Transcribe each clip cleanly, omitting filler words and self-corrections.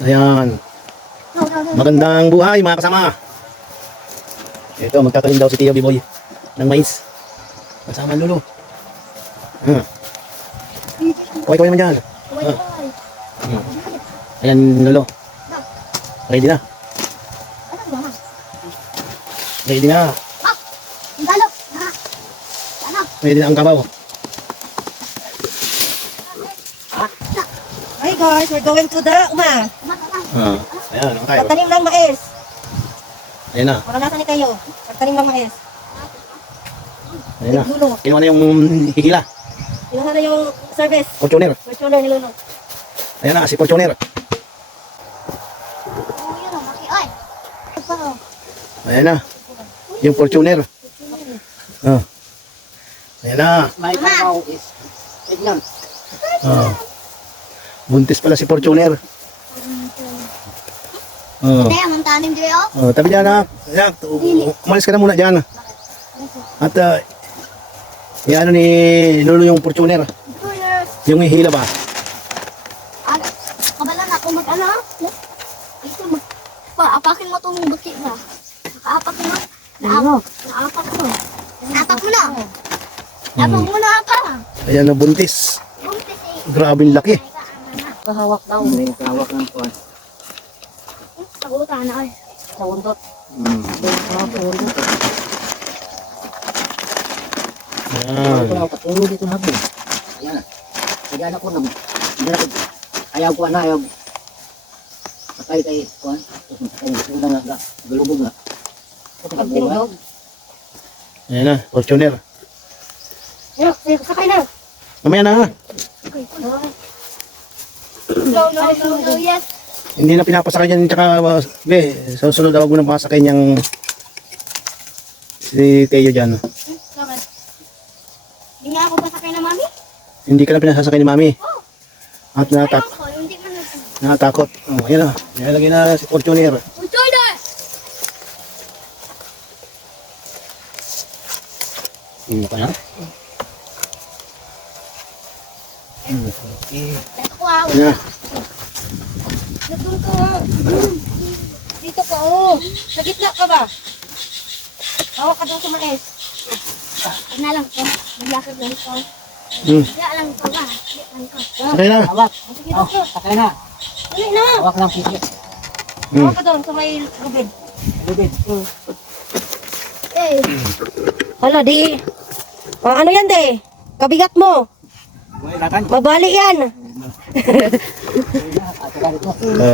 Ayan. Magandang buhay mga kasama. Ito, magtatanim daw si Tio B-Boy ng mais. Kasama Lolo. Kaway naman dyan. Ayan Lolo. Ready na. Ready na. Ready na ang kabaw. Hi guys, we're going to the Ayan, ang tayo. Pagtanim ng mais. Ayan na. Maranasan ni kayo. Pagtanim ng mais. Ayan na. Lulo. Kinuha na yung higila. Kinuha na yung service. Fortuner. Fortuner ni Lulo. Ayan na, si Fortuner. Ayan na. Yung Fortuner. Ayan na. May kabaw is tignan. Buntis pala si Fortuner. Tabi dyan na. Umalis ka na muna dyan. At yan ni Lolo yung Fortuner. Yung hihila ba? Kabala na ako mag-ano. Ito apakin mo itong buki ba? Nakaapak mo. Naapak mo. Naapak mo na. Naapak mo na pa. Ayan na buntis. Bumpis eh. Grabe laki. Kahawak daw. May tawag ng kuwan. Sagutan na ay. Sa undot. Ayan. Wala ko patuloy dito na po. Ayan na. Kaya na ko na. Ayaw ko na, ayaw. Patay kay kuwan. Gusto na nga. Galubog na. Pagtinulog. Ayan na, Fortuner. Sakay na. Mamaya na. No, yes. Hindi na pinapasakay yan. Tsaka, sa susunod daw mo na pasakay niyang si Teo dyan. Bakit? Hindi nga ako pasakay na mami? Hindi ka na pinasasakay ni Mami. At Ayaw ko, hindi ka na. nakatakot. Ayan na. Nilagay na si Fortuner. Fortuner! Hindi pa na. Ito ko ako. Ayan na. Nandun ka. Dito ka, oh. Sa gitna ka ba? Hawak ka doon sa mais. Huwag na lang ko. Maglakad lang ko. Hmm. Kaya lang ko ba? Hindi lang ko. Sakay na. Hawak. Sige, Oh, doon ka. sakay na. Dali na. Hawak lang sisi. Hawak ka doon sa may lubid. Lubid. Eh, Hala, di. Ano yan, de? Kabigat mo. Mabali yan.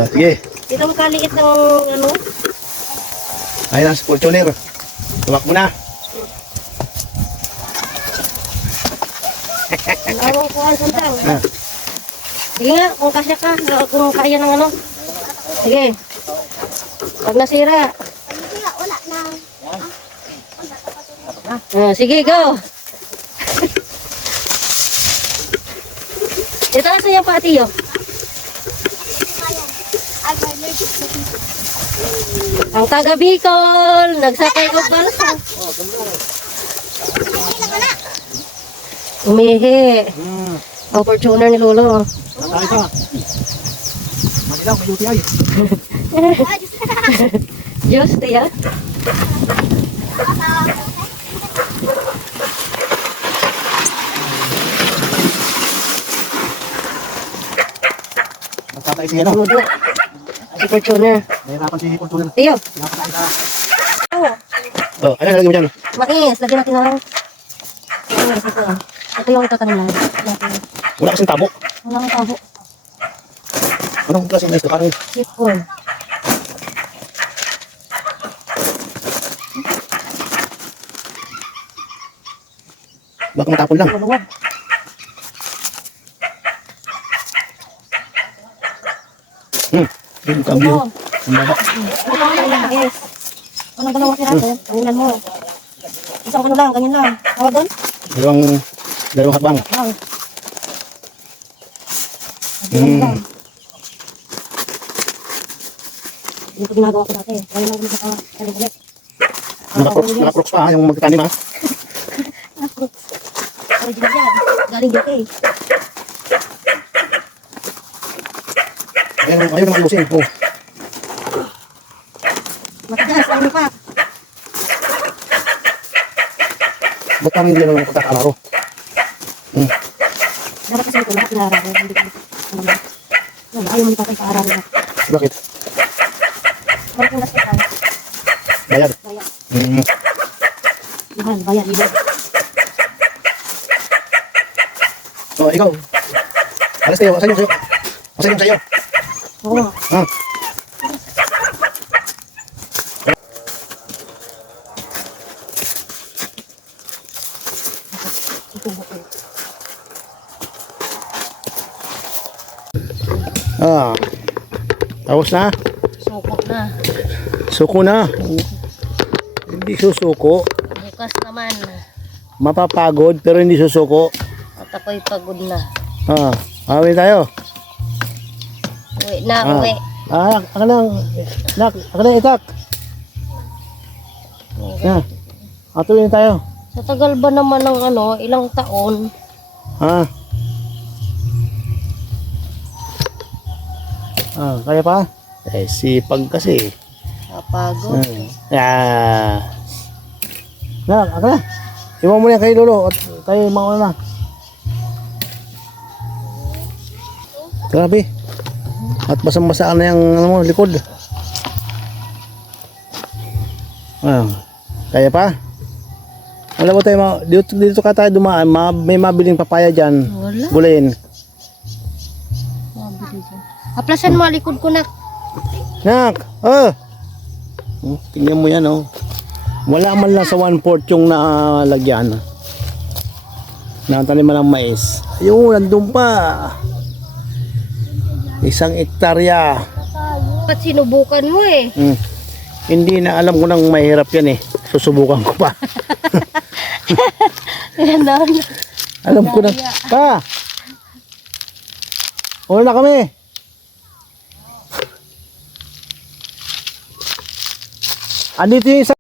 Sige. Dito mo kaliit ng ano. Ayan na si Fortuner. Tumak mo na. Ang kuhan sundang. Sige nga, kung kasya ka, kung kaya ng ano. Sige. Pag nasira. wala na. Sige, go. Ito na sa iyong patiyo. Ay, allergic na dito. Ang taga Bicol, nagsakay og balsa. Hindi na ka na. Umihi. Ang Fortuner ni Lolo. Sakay ka. Manilaw, may UTI. Ay, Diyos, tiya. Magtatay siya no. Ludo. Si Fortuner. Nahirapan si Fortuner. Tiyo. Pinapakain ka. Oh, Ano nalagay mo dyan? mais. Lagyan natin ng... Mais ito. Ito yung itatanim lang. Wala kasing tabo. Wala may tabo. Anong klaseng mais to? Parang Sweet corn. baka matapon lang. Maluwag. Yung kambyo. Oo. Ang baba. Ito ang mais. Anong dalawang piraso? Ganyan mo. Isang ano lang, ganyan lang. Tawag doon? Dalawang hakbang. Lang. Ganyan lang. Dito ginagawa ko dati. Ganyan lang sa kalimulit. Nakaprox pa yung magtatanim ha. Original yan. Galing UK. Ayaw naman ayusin. Oh. Matigas, ano pa? Ba't kami hindi naman pagkakalaro? Dapat kasi ito, lahat nara. Hindi ko. Ayaw mo ipatay sa araw na. Bakit? Bakit yung basket tayo? Bayad. Bayad. Mm. Bayad. So, ikaw. Alas tayo. Asan yung sa'yo? Asan yung sa'yo? Oo. Ha? Ah. Tapos na? Suko na. Suko na. Hindi susuko. Bukas naman. Mapapagod pero hindi susuko. At ako'y pagod na. Ah. Awin tayo. Uwi na, Ah. uwi. Ah, ako lang. Nak, ako lang itak. Ah. Atuloy tayo. Sa tagal ba naman ng ilang taon? Ah. Ah, kaya pa? Eh, sipag kasi. Kapagod. Ah. Nak, ako na. Iwan mo na kay Lolo at tayo mauna na. Grabe. At basang-basaan na yung likod. Ah, kaya pa? Wala ba tayo, dito ka tayo dumaan, may mabiling papaya dyan. Wala. Gulayin. Mabili dyan. Haplasan mo, likod ko na. Nak, tingnan mo yan, oh. Wala man lang sa 1/4 yung nalagyan. Nataniman ng mais. Ayun, nandun pa. 1 hektarya. Ba't sinubukan mo eh? Hindi na alam ko nang mahirap yan eh. Susubukan ko pa. Ganon. Alam ko na. Pa! Una na kami. Andito yung isa.